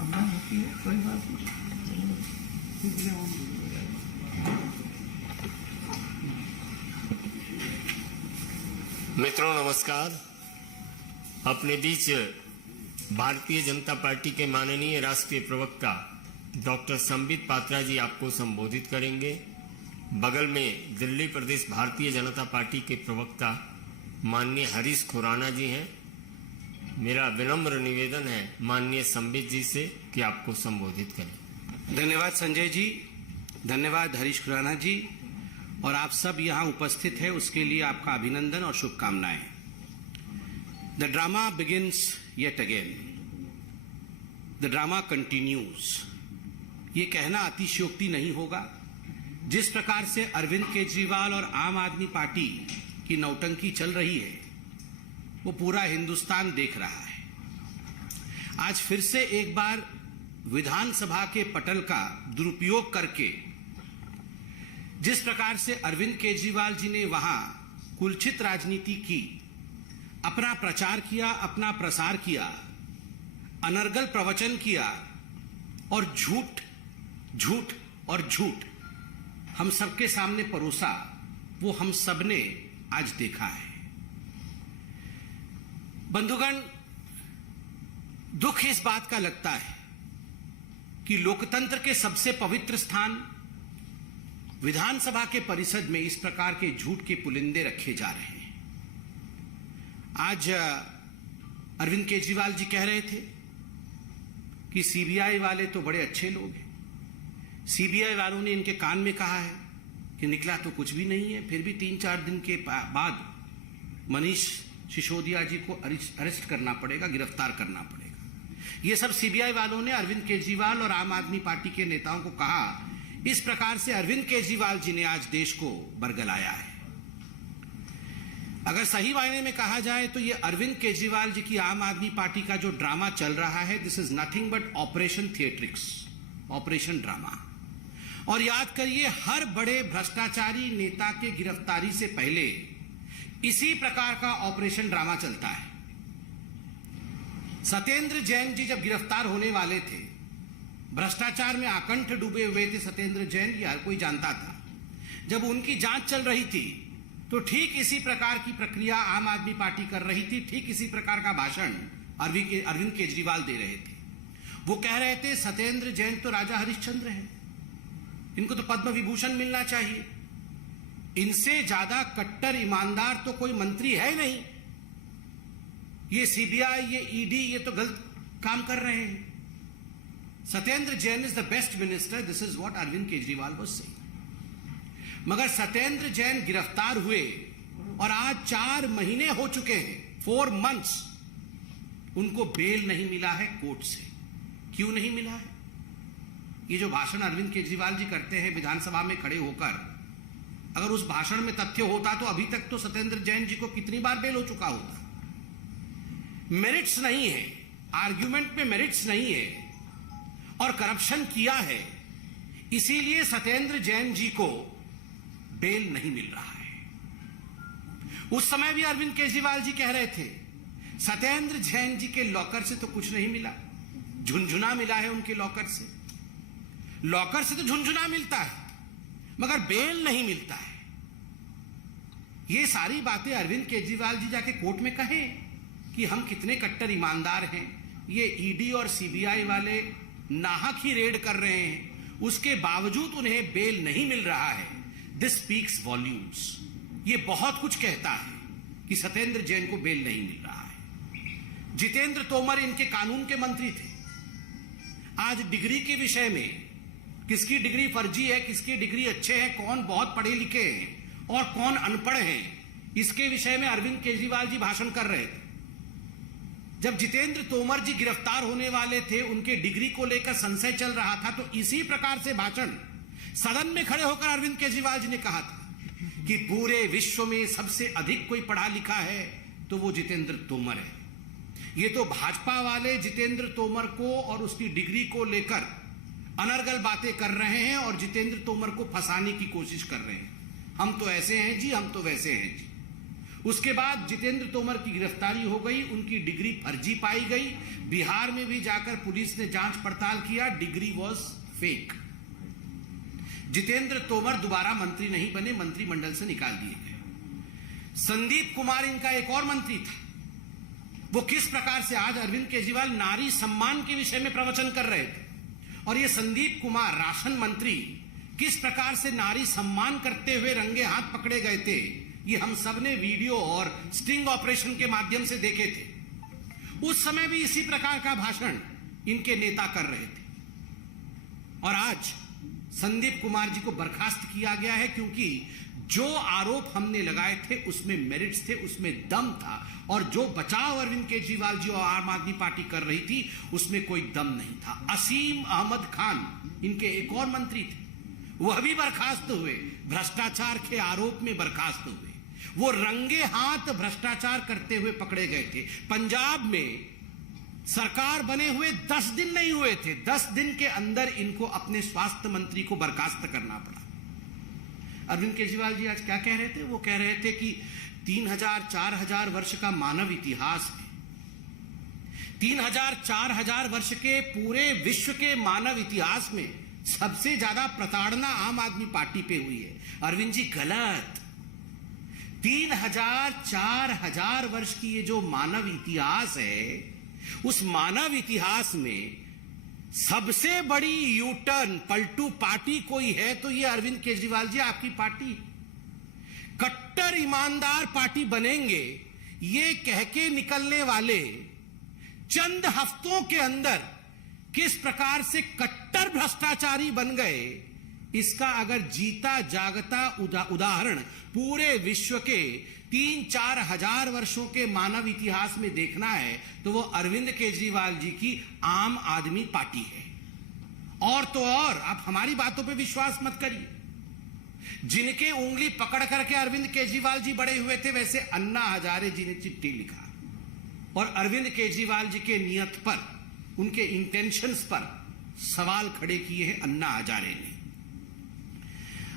कोई बात नहीं। मित्रों नमस्कार। अपने बीच भारतीय जनता पार्टी के माननीय राष्ट्रीय प्रवक्ता डॉक्टर संबित पात्रा जी आपको संबोधित करेंगे। बगल में दिल्ली प्रदेश भारतीय जनता पार्टी के प्रवक्ता माननीय हरीश खुराना जी हैं। मेरा विनम्र निवेदन है माननीय संबित जी से कि आपको संबोधित करें। धन्यवाद संजय जी, धन्यवाद हरीश खुराना जी, और आप सब यहाँ उपस्थित हैं उसके लिए आपका अभिनंदन और शुभकामनाएं। The drama begins yet again, the drama continues. ये कहना अतिशयोक्ति नहीं होगा। जिस प्रकार से अरविंद केजरीवाल और आम आदमी पार्टी की नौटंकी चल रही है वो पूरा हिंदुस्तान देख रहा है। आज फिर से एक बार विधानसभा के पटल का दुरुपयोग करके जिस प्रकार से अरविंद केजरीवाल जी ने वहां कुलछित राजनीति की, अपना प्रचार किया, अपना प्रसार किया, अनर्गल प्रवचन किया और झूठ झूठ और झूठ हम सबके सामने परोसा, वो हम सबने आज देखा है। बंधुगण, दुख इस बात का लगता है कि लोकतंत्र के सबसे पवित्र स्थान विधानसभा के परिषद में इस प्रकार के झूठ के पुलिंदे रखे जा रहे हैं। आज अरविंद केजरीवाल जी कह रहे थे कि सीबीआई वाले तो बड़े अच्छे लोग हैं। सीबीआई वालों ने इनके कान में कहा है कि निकला तो कुछ भी नहीं है, फिर भी 3-4 दिन के बाद मनीष सिसोदिया जी को अरेस्ट करना पड़ेगा, गिरफ्तार करना पड़ेगा। ये सब सीबीआई वालों ने अरविंद केजरीवाल और आम आदमी पार्टी के नेताओं को कहा। इस प्रकार से अरविंद केजरीवाल जी ने आज देश को बरगलाया है। अगर सही मायने में कहा जाए तो ये अरविंद केजरीवाल जी की आम आदमी पार्टी का जो ड्रामा चल रहा है, this is nothing but operation theatrics, operation drama. और याद करिए, हर बड़े भ्रष्टाचारी नेता के गिरफ्तारी से पहले इसी प्रकार का ऑपरेशन ड्रामा चलता है। सत्येंद्र जैन जी जब गिरफ्तार होने वाले थे, भ्रष्टाचार में आकंठ डूबे हुए थे सत्येंद्र जैन, ये हर कोई जानता था। जब उनकी जांच चल रही थी तो ठीक इसी प्रकार की प्रक्रिया आम आदमी पार्टी कर रही थी, ठीक इसी प्रकार का भाषण अरविंद केजरीवाल दे रहे थे। वो कह रहे थे सत्येंद्र जैन तो राजा हरिश्चंद्र है, इनको तो पद्म विभूषण मिलना चाहिए, इनसे ज्यादा कट्टर ईमानदार तो कोई मंत्री है नहीं। ये सीबीआई, ये ईडी, ये तो गलत काम कर रहे हैं। Satyendra Jain is the best minister, this is what Arvind Kejriwal was saying. मगर सत्येंद्र जैन गिरफ्तार हुए और आज 4 महीने हो चुके हैं, 4 months, उनको बेल नहीं मिला है कोर्ट से। क्यों नहीं मिला है? ये जो भाषण अरविंद केजरीवाल जी करते हैं विधानसभा में खड़े होकर, अगर उस भाषण में तथ्य होता तो अभी तक तो सत्येंद्र जैन जी को कितनी बार बेल हो चुका होता। मेरिट्स नहीं है, आर्ग्यूमेंट में मेरिट्स नहीं है और करप्शन किया है, इसीलिए सत्येंद्र जैन जी को बेल नहीं मिल रहा है। उस समय भी अरविंद केजरीवाल जी कह रहे थे सत्येंद्र जैन जी के लॉकर से तो कुछ नहीं मिला, झुनझुना मिला है उनके लॉकर से। लॉकर से तो झुनझुना मिलता है मगर बेल नहीं मिलता है। ये सारी बातें अरविंद केजरीवाल जी जाके कोर्ट में कहें कि हम कितने कट्टर ईमानदार हैं, ये ईडी और सीबीआई वाले नाहक ही रेड कर रहे हैं, उसके बावजूद उन्हें बेल नहीं मिल रहा है। This speaks volumes. ये बहुत कुछ कहता है कि सत्येंद्र जैन को बेल नहीं मिल रहा है। जितेंद्र तोमर इनके कानून के मंत्री थे। आज डिग्री के विषय में किसकी डिग्री फर्जी है, किसकी डिग्री अच्छे हैं, कौन बहुत पढ़े लिखे हैं और कौन अनपढ़ हैं, इसके विषय में अरविंद केजरीवाल जी भाषण कर रहे थे। जब जितेंद्र तोमर जी गिरफ्तार होने वाले थे, उनके डिग्री को लेकर संशय चल रहा था, तो इसी प्रकार से भाषण सदन में खड़े होकर अरविंद केजरीवाल जी ने कहा था कि पूरे विश्व में सबसे अधिक कोई पढ़ा लिखा है तो वो जितेंद्र तोमर है। ये तो भाजपा वाले जितेंद्र तोमर को और उसकी डिग्री को लेकर अनर्गल बातें कर रहे हैं और जितेंद्र तोमर को फंसाने की कोशिश कर रहे हैं। हम तो ऐसे हैं जी, हम तो वैसे हैं जी। उसके बाद जितेंद्र तोमर की गिरफ्तारी हो गई, उनकी डिग्री फर्जी पाई गई। बिहार में भी जाकर पुलिस ने जांच पड़ताल किया, degree was fake. Jitendra Tomar दोबारा मंत्री नहीं बने, मंत्रिमंडल से निकाल दिए गए। संदीप कुमार इनका एक और मंत्री था। वो किस प्रकार से आज अरविंद केजरीवाल नारी सम्मान के विषय में प्रवचन कर रहे थे, और ये संदीप कुमार राशन मंत्री किस प्रकार से नारी सम्मान करते हुए रंगे हाथ पकड़े गए थे, ये हम सब ने वीडियो और स्टिंग ऑपरेशन के माध्यम से देखे थे। उस समय भी इसी प्रकार का भाषण इनके नेता कर रहे थे। और आज संदीप कुमार जी को बर्खास्त किया गया है, क्योंकि जो आरोप हमने लगाए थे उसमें मेरिट्स थे, उसमें दम था, और जो बचाव अरविंद केजरीवाल जी और आम आदमी पार्टी कर रही थी उसमें कोई दम नहीं था। असीम अहमद खान इनके एक और मंत्री थे, वह भी बर्खास्त हुए, भ्रष्टाचार के आरोप में बर्खास्त हुए। वो रंगे हाथ भ्रष्टाचार करते हुए पकड़े गए थे। पंजाब में सरकार बने हुए 10 दिन नहीं हुए थे, 10 दिन के अंदर इनको अपने स्वास्थ्य मंत्री को बर्खास्त करना पड़ा। अरविंद केजरीवाल जी आज क्या कह रहे थे? वो कह रहे थे कि 3000-4000 वर्ष का मानव इतिहास है, 3000-4000 वर्ष के पूरे विश्व के मानव इतिहास में सबसे ज्यादा प्रताड़ना आम आदमी पार्टी पे हुई है। अरविंद जी गलत। 3000-4000 वर्ष की ये जो मानव इतिहास है, उस मानव इतिहास में सबसे बड़ी यूटर्न पलटू पार्टी कोई है तो ये अरविंद केजरीवाल जी आपकी पार्टी। कट्टर ईमानदार पार्टी बनेंगे ये कह के निकलने वाले चंद हफ्तों के अंदर किस प्रकार से कट्टर भ्रष्टाचारी बन गए, इसका अगर जीता जागता उदाहरण पूरे विश्व के 3-4 हजार वर्षों के मानव इतिहास में देखना है तो वो अरविंद केजरीवाल जी की आम आदमी पार्टी है। और तो और आप हमारी बातों पे विश्वास मत करिए। जिनके उंगली पकड़ करके अरविंद केजरीवाल जी बड़े हुए थे, वैसे अन्ना हजारे जी ने चिट्ठी लिखा और अरविंद केजरीवाल जी के नियत पर, उनके इंटेंशंस पर सवाल खड़े किए हैं अन्ना हजारे ने।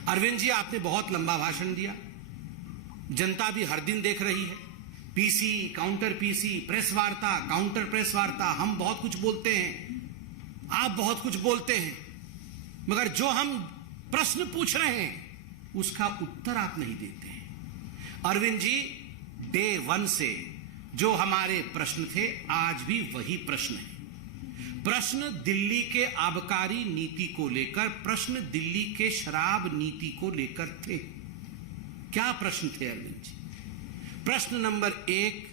अरविंद जी आपने बहुत लंबा भाषण दिया, जनता भी हर दिन देख रही है। पीसी, काउंटर पीसी, प्रेस वार्ता, काउंटर प्रेस वार्ता, हम बहुत कुछ बोलते हैं, आप बहुत कुछ बोलते हैं, मगर जो हम प्रश्न पूछ रहे हैं उसका उत्तर आप नहीं देते हैं। अरविंद जी डे 1 से जो हमारे प्रश्न थे आज भी वही प्रश्न है। प्रश्न दिल्ली के आबकारी नीति को लेकर, प्रश्न दिल्ली के शराब नीति को लेकर थे। क्या प्रश्न थे अरविंद जी? प्रश्न नंबर 1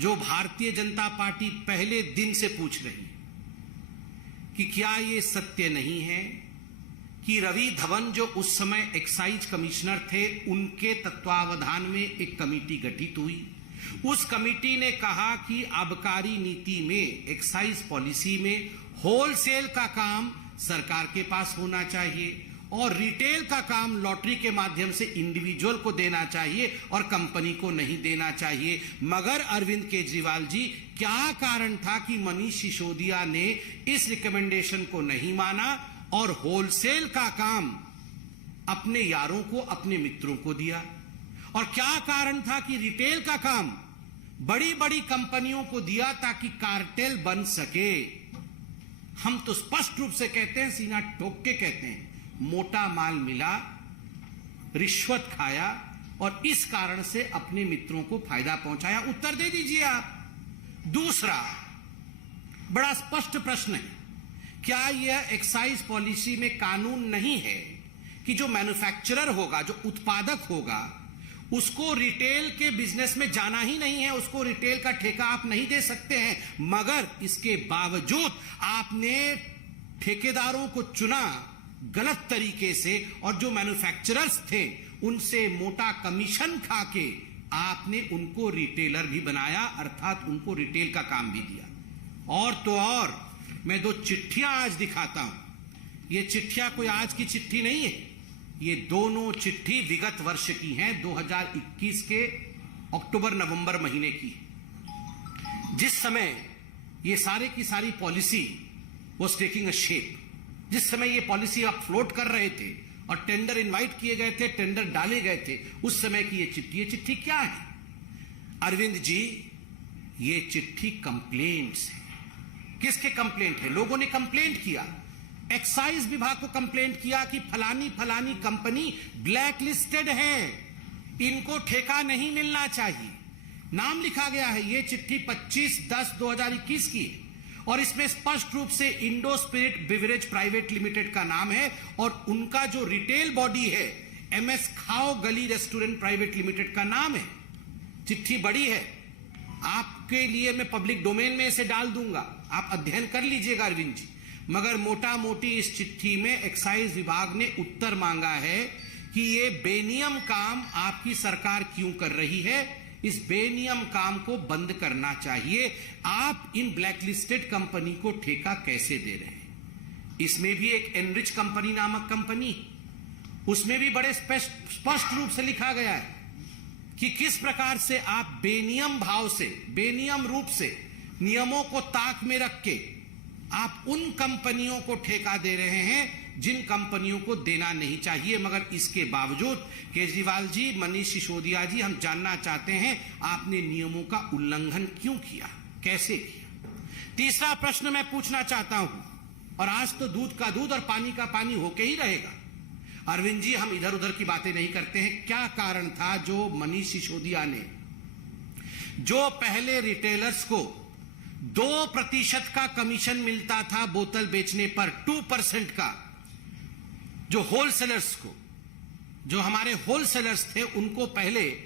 जो भारतीय जनता पार्टी पहले दिन से पूछ रही है कि क्या यह सत्य नहीं है कि रवि धवन जो उस समय एक्साइज कमिश्नर थे, उनके तत्वावधान में एक कमेटी गठित हुई। उस कमेटी ने कहा कि आबकारी नीति में, एक्साइज पॉलिसी में होलसेल का काम सरकार के पास होना चाहिए और रिटेल का काम लॉटरी के माध्यम से इंडिविजुअल को देना चाहिए और कंपनी को नहीं देना चाहिए। मगर अरविंद केजरीवाल जी, क्या कारण था कि मनीष सिसोदिया ने इस रिकमेंडेशन को नहीं माना और होलसेल का काम अपने यारों को, अपने मित्रों को दिया? और क्या कारण था कि रिटेल का काम बड़ी बड़ी कंपनियों को दिया ताकि कार्टेल बन सके? हम तो स्पष्ट रूप से कहते हैं, सीना ठोक के कहते हैं, मोटा माल मिला, रिश्वत खाया और इस कारण से अपने मित्रों को फायदा पहुंचाया। उत्तर दे दीजिए आप। दूसरा बड़ा स्पष्ट प्रश्न है, क्या यह एक्साइज पॉलिसी में कानून नहीं है कि जो मैन्युफैक्चरर होगा, जो उत्पादक होगा, उसको रिटेल के बिजनेस में जाना ही नहीं है, उसको रिटेल का ठेका आप नहीं दे सकते हैं, मगर इसके बावजूद आपने ठेकेदारों को चुना गलत तरीके से और जो मैन्युफैक्चरर्स थे उनसे मोटा कमीशन खाके आपने उनको रिटेलर भी बनाया, अर्थात उनको रिटेल का काम भी दिया। और तो और मैं 2 चिट्ठियां आज दिखाता हूं। ये चिट्ठियां कोई आज की चिट्ठी नहीं है, ये दोनों चिट्ठी विगत वर्ष की हैं, 2021 के अक्टूबर-नवंबर महीने की, जिस समय ये सारे की सारी policy was taking a shape. जिस समय ये पॉलिसी आप फ्लोट कर रहे थे और टेंडर इनवाइट किए गए थे, टेंडर डाले गए थे, उस समय की ये चिट्ठी क्या है? अरविंद जी, ये चिट्ठी कंप्लेंट्स है। किसके कंप्लेंट है? लोगों ने कंप्लेंट किया, एक्साइज विभाग को कंप्लेंट किया कि फलानी फलानी कंपनी ब्लैक लिस्टेड है, इनको ठेका नहीं मिलना चाहिए। नाम लिखा गया है। ये चिट्ठी 25/10/2021 की है और इसमें स्पष्ट रूप से Indo spirit beverage private limited का नाम है और उनका जो रिटेल बॉडी है MS खाओ गली रेस्टोरेंट प्राइवेट लिमिटेड का नाम है। चिट्ठी बड़ी है, आपके लिए मैं पब्लिक डोमेन में इसे डाल दूंगा, आप अध्ययन कर लीजिएगा अरविंद जी। मगर मोटा मोटी इस चिट्ठी में एक्साइज विभाग ने उत्तर मांगा है कि ये बेनियम काम आपकी सरकार क्यों कर रही है, इस बेनियम काम को बंद करना चाहिए। आप इन ब्लैकलिस्टेड कंपनी को ठेका कैसे दे रहे हैं? इसमें भी एक एनरिच कंपनी नामक कंपनी, उसमें भी बड़े स्पष्ट रूप से लिखा गया है कि किस प्रकार से आप बेनियम भाव से, बेनियम रूप से नियमों को ताक में रख के आप उन कंपनियों को ठेका दे रहे हैं जिन कंपनियों को देना नहीं चाहिए। मगर इसके बावजूद केजरीवाल जी, मनीष सिसोदिया जी, हम जानना चाहते हैं आपने नियमों का उल्लंघन क्यों किया, कैसे किया? तीसरा प्रश्न मैं पूछना चाहता हूं, और आज तो दूध का दूध और पानी का पानी होके ही रहेगा। अरविंद जी, हम इधर उधर की बातें नहीं करते हैं। क्या कारण था जो मनीष सिसोदिया ने, जो पहले रिटेलर्स को 2% का कमीशन मिलता था बोतल बेचने पर, 2% का, जो होलसेलर्स को, जो हमारे होलसेलर्स थे उनको पहले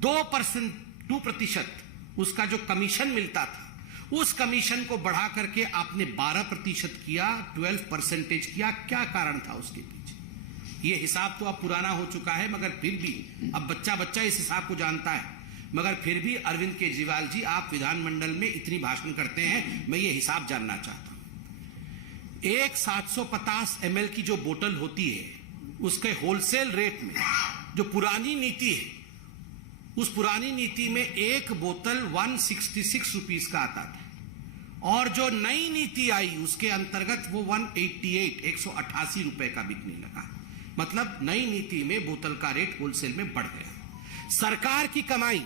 2% उसका जो कमीशन मिलता था, उस कमीशन को बढ़ा करके आपने 12% किया, 12% किया। क्या कारण था उसके पीछे? ये हिसाब तो अब पुराना हो चुका है, मगर फिर भी अब बच्चा बच्चा इस हिसाब को जानता है। मगर फिर भी अरविंद केजरीवाल जी, आप विधानमंडल में इतनी भाषण करते हैं, मैं ये हिसाब जानना चाहता हूं। एक 750 ml की जो बोतल होती है, उसके होलसेल रेट में जो पुरानी नीति है, उस पुरानी नीति में एक बोतल 166 रुपीस का आता था, और जो नई नीति आई उसके अंतर्गत वो 188 रुपए का बिकने लगा। मतलब नई नीति में बोतल का रेट होलसेल में बढ़ गया। सरकार की कमाई,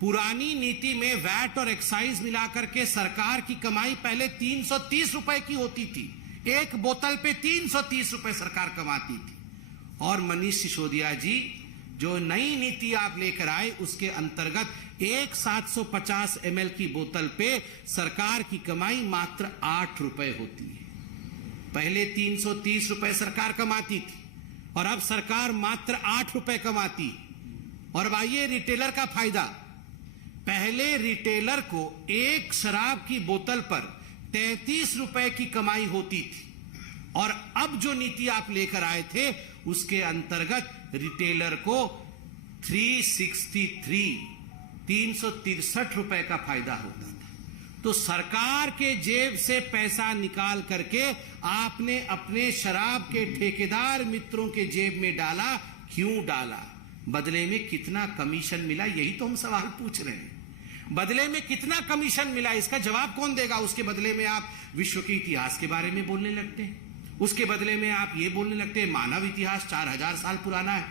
पुरानी नीति में वैट और एक्साइज मिलाकर के सरकार की कमाई पहले 330 रुपए की होती थी, एक बोतल पे 330 रुपए सरकार कमाती थी। और मनीष सिसोदिया जी, जो नई नीति आप लेकर आए उसके अंतर्गत एक 750 ml की बोतल पे सरकार की कमाई मात्र 8 रुपए होती है। पहले 330 रुपए सरकार कमाती थी और अब सरकार मात्र 8 रुपए कमाती। और अब आइए रिटेलर का फायदा। पहले रिटेलर को एक शराब की बोतल पर 33 रुपए की कमाई होती थी, और अब जो नीति आप लेकर आए थे उसके अंतर्गत रिटेलर को 363 रुपए का फायदा होता था। तो सरकार के जेब से पैसा निकाल करके आपने अपने शराब के ठेकेदार मित्रों के जेब में डाला। क्यों डाला? बदले में कितना कमीशन मिला? यही तो हम सवाल पूछ रहे हैं। बदले में कितना कमीशन मिला, इसका जवाब कौन देगा? उसके बदले में आप विश्व के इतिहास के बारे में बोलने लगते हैं, उसके बदले में आप ये बोलने लगते हैं मानव इतिहास 4000 साल पुराना है।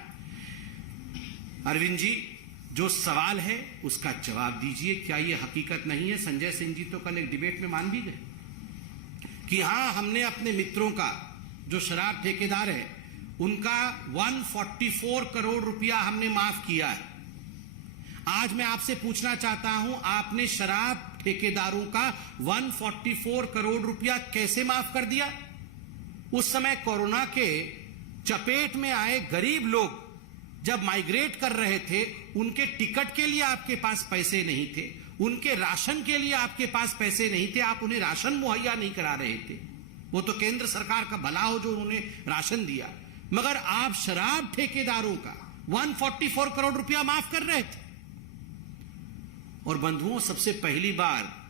अरविंद जी, जो सवाल है उसका जवाब दीजिए। क्या ये हकीकत नहीं है? संजय सिंह जी तो कल एक डिबेट में मान भी गए कि हां, हमने अपने मित्रों का, जो शराब ठेकेदार है, उनका 144 करोड़ रुपया हमने माफ किया है। आज मैं आपसे पूछना चाहता हूं, आपने शराब ठेकेदारों का 144 करोड़ रुपया कैसे माफ कर दिया? उस समय कोरोना के चपेट में आए गरीब लोग जब माइग्रेट कर रहे थे, उनके टिकट के लिए आपके पास पैसे नहीं थे, उनके राशन के लिए आपके पास पैसे नहीं थे, आप उन्हें राशन मुहैया नहीं करा रहे थे। वो तो केंद्र सरकार का भला हो जो उन्होंने राशन दिया, मगर आप शराब ठेकेदारों का 144 करोड़ रुपया माफ कर रहे थे। और बंधुओं, सबसे पहली बार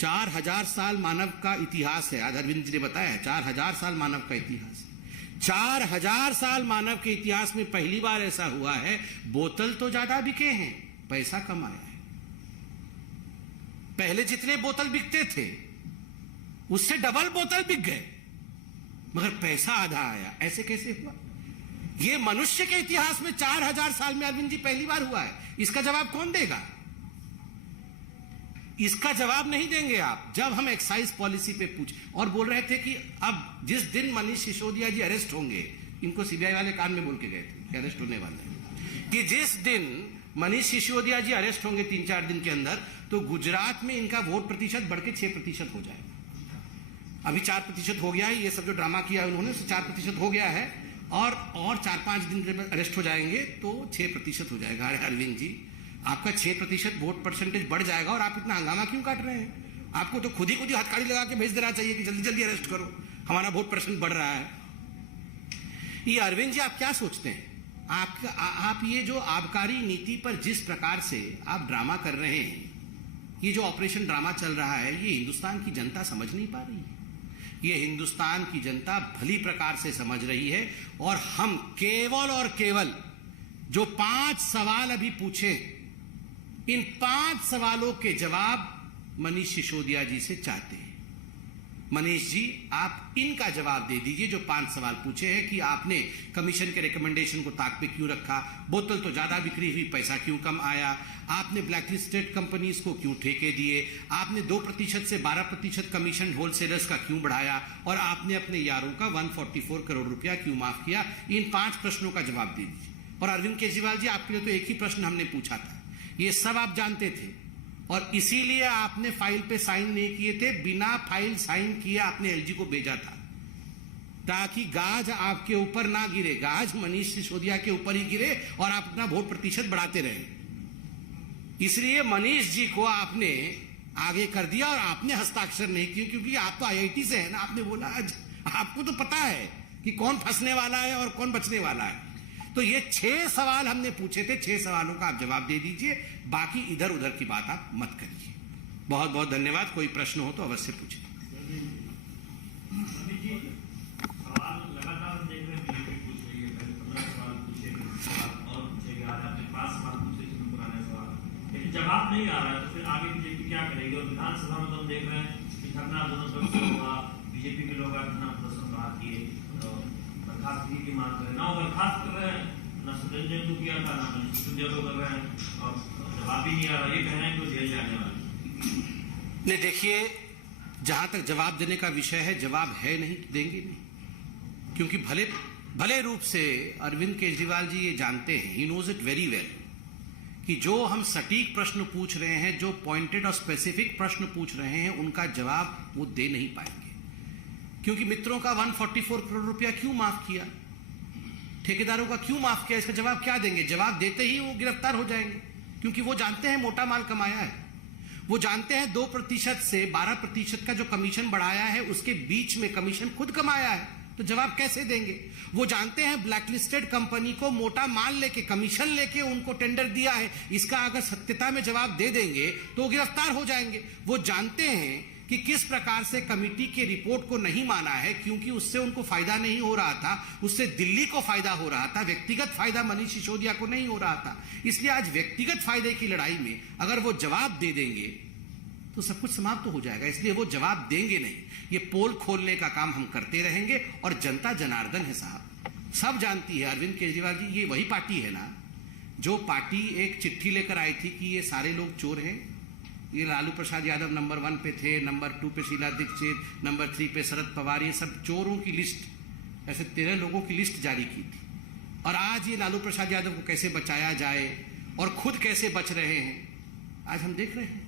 4000 साल मानव का इतिहास है। आज अरविंद जी ने बताया है 4000 साल मानव का इतिहास। 4000 साल मानव के इतिहास में पहली बार ऐसा हुआ है, बोतल तो ज्यादा बिके हैं, पैसा कम आया है। पहले जितने बोतल बिकते थे उससे डबल बोतल बिक गए, मगर पैसा आधा आया। ऐसे कैसे हुआ? यह मनुष्य के इतिहास में 4000 साल में अरविंद जी पहली बार हुआ है। इसका जवाब कौन देगा? इसका जवाब नहीं देंगे आप। जब हम एक्साइज पॉलिसी पे पूछ और बोल रहे थे कि अब जिस दिन मनीष सिसोदिया जी अरेस्ट होंगे, इनको सीबीआई वाले कान में बोल के गए थे कि अरेस्ट होने वाले हैं, कि जिस दिन मनीष सिसोदिया जी अरेस्ट होंगे 3-4 दिन के अंदर, तो गुजरात में इनका वोट प्रतिशत बढ़ के 6% हो जाएगा। अभी 4% हो गया है, ये सब जो ड्रामा किया है उन्होंने, 4% हो गया है, और 4-5 दिन में अरेस्ट हो जाएंगे तो 6% हो जाएगा। अरे अरविंद जी, आपका 6% वोट परसेंटेज बढ़ जाएगा और आप इतना हंगामा क्यों काट रहे हैं? आपको तो खुद ही हथकड़ी लगा के भेज देना चाहिए कि जल्दी जल्दी अरेस्ट करो, हमारा वोट परसेंट बढ़ रहा है। ये अरविंद जी, आप क्या सोचते हैं? आप ये जो आबकारी नीति पर जिस प्रकार से आप ड्रामा कर रहे हैं, ये जो ऑपरेशन ड्रामा चल रहा है, ये हिंदुस्तान की जनता समझ नहीं पा रही है। ये हिंदुस्तान की जनता भली प्रकार से समझ रही है, और हम केवल और केवल जो 5 सवाल अभी पूछे, इन 5 सवालों के जवाब मनीष सिसोदिया जी से चाहते हैं। मनीष जी, आप इनका जवाब दे दीजिए जो 5 सवाल पूछे हैं कि आपने कमीशन के रिकमेंडेशन को ताक पे क्यों रखा, बोतल तो ज्यादा बिक्री हुई, पैसा क्यों कम आया, आपने ब्लैकलिस्टेड कंपनीज को क्यों ठेके दिए, आपने 2% से 12% कमीशन होलसेलर्स का क्यों बढ़ाया, और आपने अपने यारों का 144 करोड़ रुपया क्यों माफ किया। इन 5 प्रश्नों का जवाब दे दीजिए। और अरविंद केजरीवाल जी, आपके लिए तो एक ही प्रश्न हमने पूछा था, ये सब आप जानते थे, और इसीलिए आपने फाइल पे साइन नहीं किए थे। बिना फाइल साइन किए आपने एलजी को भेजा था, ताकि गाज आपके ऊपर ना गिरे, गाज मनीष सिसोदिया के ऊपर ही गिरे और आप अपना वोट प्रतिशत बढ़ाते रहे। इसलिए मनीष जी को आपने आगे कर दिया और आपने हस्ताक्षर नहीं किए, क्योंकि आप तो आईआईटी से है ना। आपने बोला आज आपको तो पता है कि कौन फंसने वाला है और कौन बचने वाला है। तो ये 6 सवाल हमने पूछे थे, 6 सवालों का आप जवाब दे दीजिए, बाकी इधर उधर की बात आप मत करिए। बहुत बहुत धन्यवाद। कोई प्रश्न हो तो अवश्य पूछिए। जवाब नहीं आ रहा है तो फिर आगे बीजेपी क्या करेगी? और विधानसभा में तो हम देख रहे हैं कि धरना दोनों तरफ से हुआ, बीजेपी के लोग धरना प्रदर्शन बाहर किए, बर्खास्तगी की मांग कर रहे, ना बर्खास्त कर रहे हैं, ना सुरेंद्र जैन किया था, ना मनीष सिसोदिया को कर रहे हैं, और जवाब ही नहीं आ रहा। ये कह रहे हैं कि जेल जाने वाले। नहीं, देखिए, जहां तक जवाब देने का विषय है, जवाब है नहीं, देंगे नहीं, क्योंकि भले रूप से अरविंद केजरीवाल जी ये जानते हैं, he knows it very well, कि जो हम सटीक प्रश्न पूछ रहे हैं, जो पॉइंटेड और स्पेसिफिक प्रश्न पूछ रहे हैं, उनका जवाब वो दे नहीं पाएंगे। क्योंकि मित्रों का 144 करोड़ रुपया क्यों माफ किया, ठेकेदारों का क्यों माफ किया, इसका जवाब क्या देंगे? जवाब देते ही वो गिरफ्तार हो जाएंगे, क्योंकि वो जानते हैं मोटा माल कमाया है। वो जानते हैं 2% से 12% का जो कमीशन बढ़ाया है, उसके बीच में कमीशन खुद कमाया है, तो जवाब कैसे देंगे? वो जानते हैं ब्लैकलिस्टेड कंपनी को मोटा माल लेके, कमीशन लेके उनको टेंडर दिया है, इसका अगर सत्यता में जवाब दे देंगे तो वो गिरफ्तार हो जाएंगे। वो जानते हैं कि किस प्रकार से कमेटी के रिपोर्ट को नहीं माना है, क्योंकि उससे उनको फायदा नहीं हो रहा था, उससे दिल्ली को फायदा हो रहा था, व्यक्तिगत फायदा मनीष सिसोदिया को नहीं हो रहा था। इसलिए आज व्यक्तिगत फायदे की लड़ाई में अगर वो जवाब दे देंगे तो सब कुछ समाप्त हो जाएगा। इसलिए वो जवाब देंगे नहीं। ये पोल खोलने का काम हम करते रहेंगे, और जनता जनार्दन है साहब, सब जानती है। अरविंद केजरीवाल जी, ये वही पार्टी है ना जो पार्टी एक चिट्ठी लेकर आई थी कि ये सारे लोग चोर हैं। ये लालू प्रसाद यादव नंबर 1 पे थे, नंबर 2 पे शीला दीक्षित, नंबर 3 पे शरद पवार, ये सब चोरों की लिस्ट, ऐसे 13 लोगों की लिस्ट जारी की थी। और आज ये लालू प्रसाद यादव को कैसे बचाया जाए और खुद कैसे बच रहे हैं, आज हम देख रहे हैं।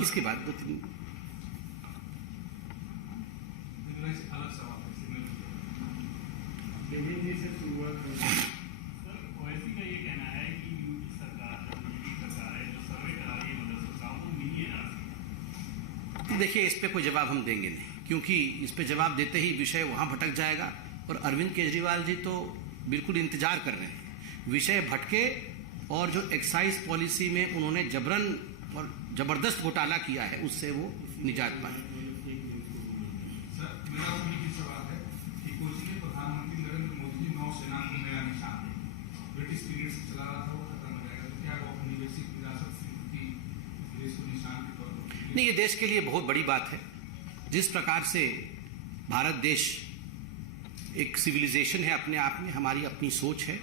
इसके बाद 2-3 अलग सवाल ओवैसी का ये कहना है कि यूपी सरकार है जो सर्वे करा रही है मदरसा वो नहीं है। देखिए, इस पे कोई जवाब हम देंगे नहीं, क्योंकि इस पे जवाब देते ही विषय वहां भटक जाएगा। और अरविंद केजरीवाल जी तो बिल्कुल इंतजार कर रहे हैं विषय भटके, और जो एक्साइज पॉलिसी में उन्होंने जबरन और जबरदस्त घोटाला किया है, उससे वो निजात पाए। सर, मेरा उम्मीद सवाल है कि कोची के प्रधानमंत्री नरेंद्र मोदी जी नौसेना को नया निशान है, ब्रिटिश पीरियड से चला रहा था, वो खत्म हो जाएगा, तो क्या वो औपनिवेशिक विरासत की देश को निशान के तौर पर? नहीं, ये देश के लिए बहुत बड़ी बात है। जिस प्रकार से भारत देश एक सिविलाइजेशन है अपने आप में, हमारी अपनी सोच है,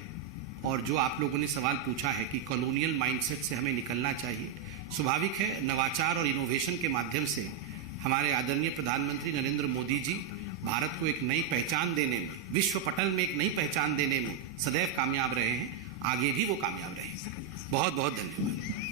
और जो आप लोगों ने सवाल पूछा है कि कॉलोनियल माइंडसेट से हमें निकलना चाहिए, स्वाभाविक है नवाचार और इनोवेशन के माध्यम से हमारे आदरणीय प्रधानमंत्री नरेंद्र मोदी जी भारत को एक नई पहचान देने में, विश्व पटल में एक नई पहचान देने में सदैव कामयाब रहे हैं, आगे भी वो कामयाब रहेंगे। बहुत बहुत धन्यवाद।